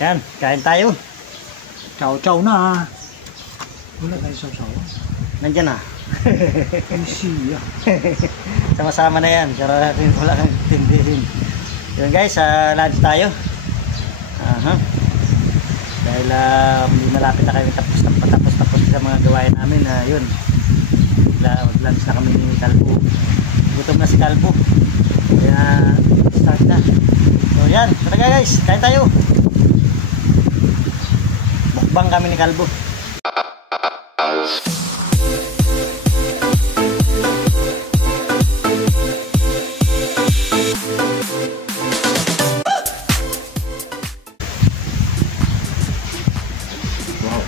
Yan, kain tayo. Chow-chow na. Wala tayo saw-saw. Nandyan na. Ay siya. Sama-sama na yan. Pero wala kang tindihin. Yun guys, lunch tayo. Dahil malapit na kami tapos sa mga gawain namin. Yun. Mag-lunch na kami ni Kalbo. Gutom na si Kalbo. Kaya start na. So yan, talaga guys, kain tayo. Mukbang kami ni Kalbo. Wow.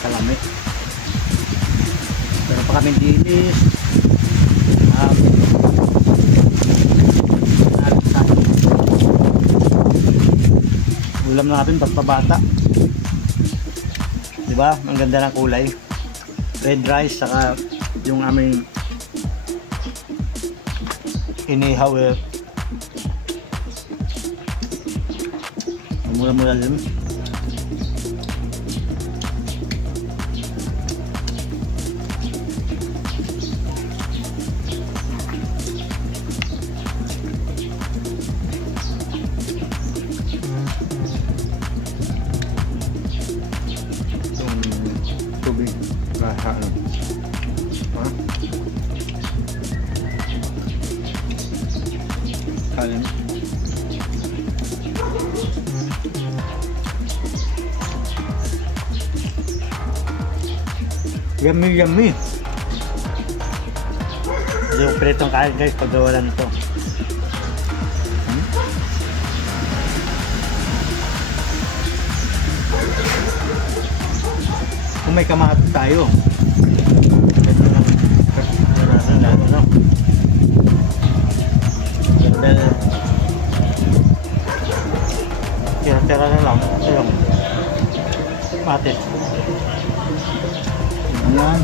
Kalami. Pero pa kami dinis. Ulam na natin pagpabata. Diba? Ang ganda ng kulay. Red rice saka yung aming inihaw mula-mula din. Tubig. Lahat. Ha? Kanin. Yummy, yummy. Yung pritong kain guys, paggawa nito. Kung may kamatis tayo. Ito lang. No? Ganda. Tira-tira na lang. Ito lang. Kamatis. Ayan.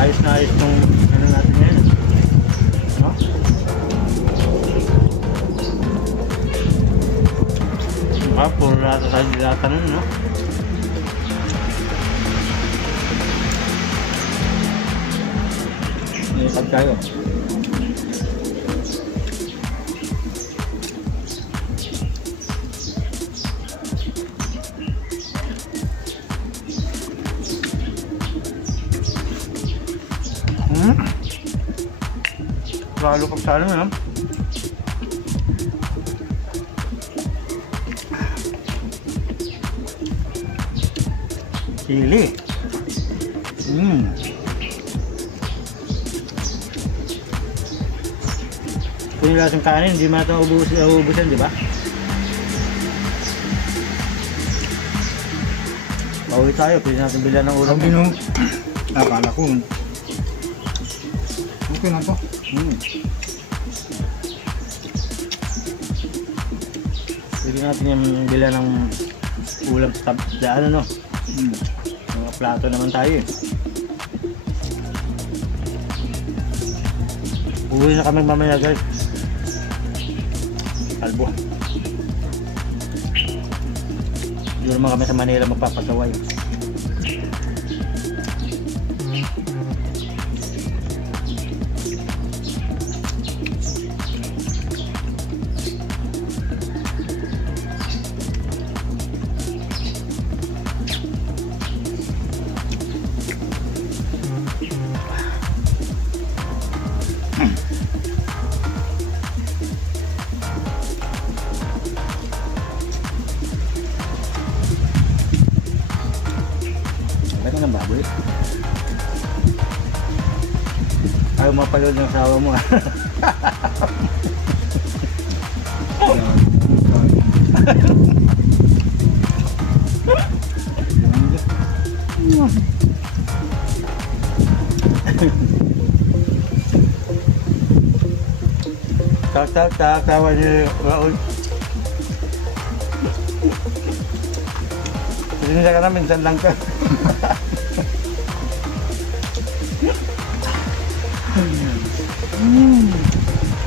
Ayos na ayos nung ano natin ngayon. No? Puro nata tayo dilatan nun, no? Inisag tayo. Lalo pag sa alam, no? Sili. Kung yung lasang kanin, hindi man ito ubusan, di ba? Pauwi tayo, pwede natin bilan ng ulam. Sabi nung akala ko okay na to. Pwede natin yung bilan ng ulam sa daan, ano? Mga plato naman tayo eh. Uwi na kami mamaya guys. Kalbo. Hindi naman kami sa Manila magpapagaway. Ng baboy. Ayaw mapalood ng asawa mo. Tak tak tak, tawa niyo Raul. Pasensya ka na, minsan lang ka.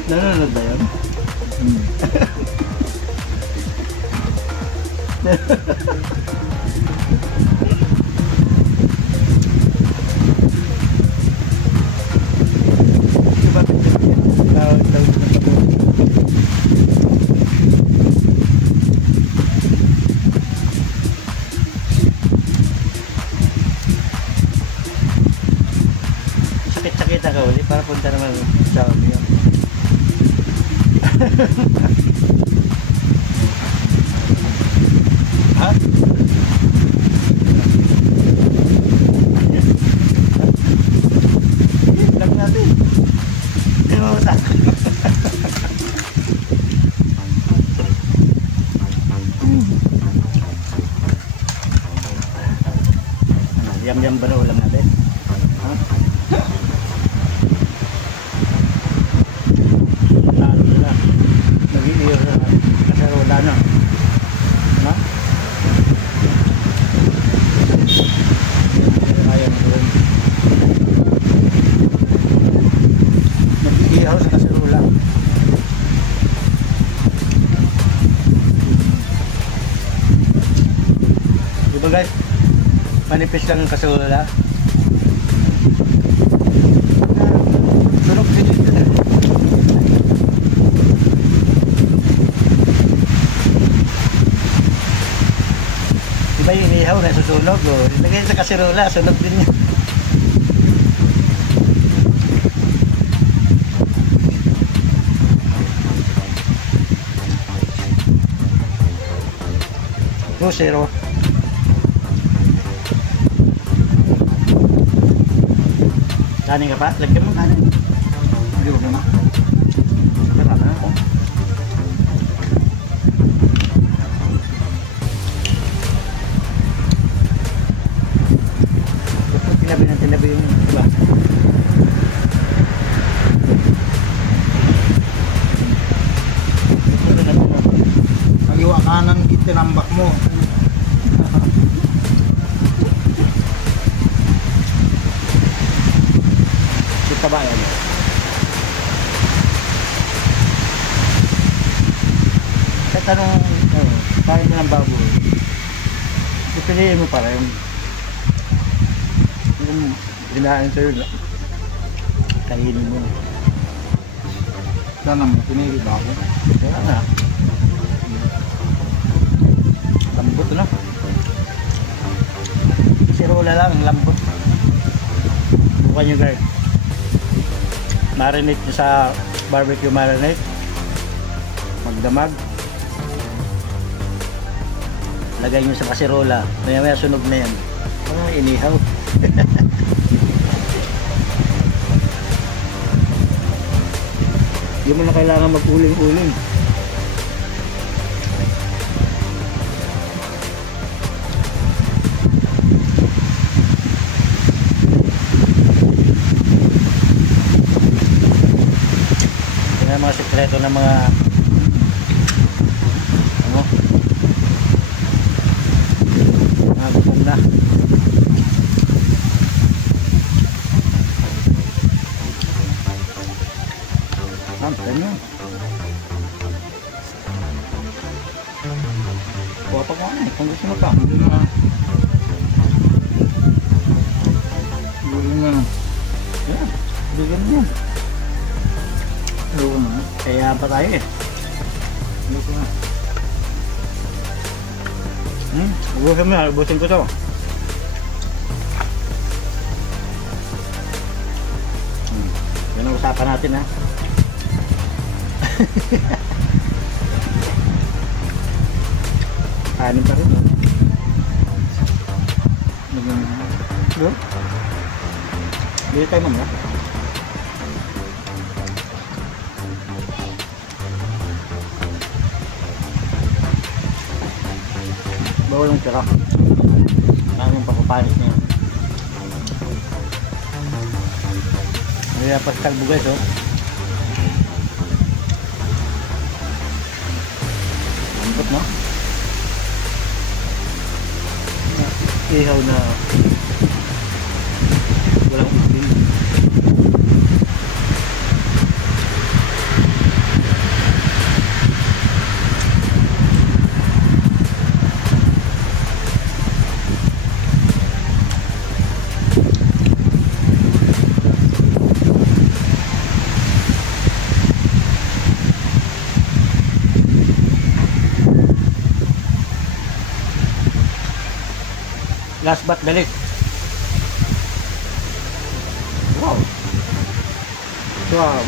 Nanonood ba yun? Diba, tawag na sakit-sakit ka uli para punta naman sa amin. Ha? Lang natin. Hindi mo matak. Yam-yam ba na ulam natin? Ha? Talo nila. Nag-iiyo na. Kasi wala na. Ha? Kaya mo rin. Nag-iiyaw sa kaserula. Diba guys? Manipis lang ang kaserula. Sunog din ito na. Diba yung inihaw na susunog o? Ilagay sa kaserula, sunog din yan. Zero. Kanin ka pa? Lagyan mo kanin. Hindi ko na. Wala na ako. Tinabi yung iba. Naliwa kanan tinambak mo. Kita ba yan? Kahit anong kain mo ng baboy, pipiliin mo pa rin. Yung hinahain sa'yo, kainin mo. Sana mo, pinili ba ako? Kaya na. Lambot na. Sirula lang, lambot. Bukan nyo guys. Marinate nyo sa barbecue marinate. Magdamag. Lagay nyo sa kasirola. Maya-maya sunog na yan. Ah, inihaw. Hindi mo na kailangan mag-uling-uling. Yan ang mga sekreto ng mga ano, mga gutom na. Sampai mo. Kuha pa ko na kung gusto mo pa. Hindi na. Hindi na. Yan, bigyan mo yan. Ayaw na. Kaya pa tayo eh. Ayaw na. Ubusin mo, ubusin ko to. Yan ang usapan natin ha. Kanin pa rin. Doon? Bili tayo mamaya. Bawal yung tira. Namin papapanis niya. Kaya paskalbo guys oh. Lambot no? ihaw na walang ubing. Last but the least. Wow. Wow.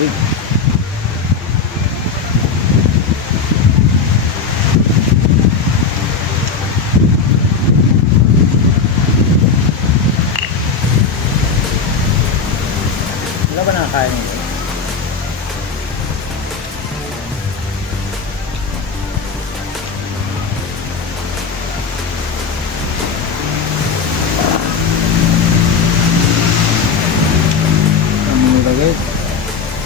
Wala ba nakakain nito? Guys,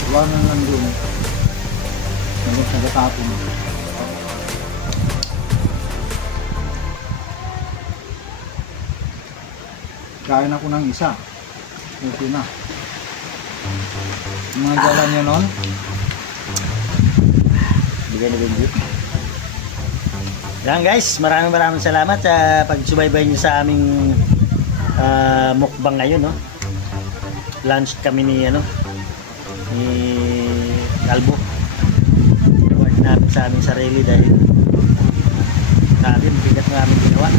wala na lang doon. Nagos na gatapon. Kain ako ng isa. Okay na. Yung mga jalan nyo nun. Bigay na Benji. Yan guys, maraming salamat sa pagsubaybay niyo sa aming mukbang ngayon, no? Lunch kami ni Kalbo. Reward namin sa aming sarili dahil sabi, bigat ng aming ginawa.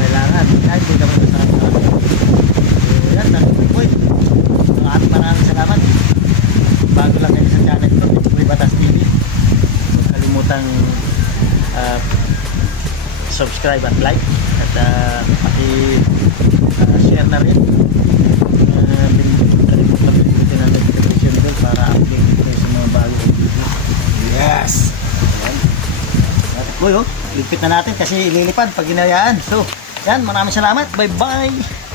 Kailangan, kahit hindi naman masarap na kami. So yan, Boy. Maraming salamat. Bago lang kayo sa channel ko, Boy Batas TV. Huwag kalimutang subscribe at like at paki-share na rin. Pindutin ang notification bell para update kayo sa mga bagong video. Yes! Boy, ligpit na natin kasi ililipad pag ginayaan. So, yan, maraming salamat. Bye-bye!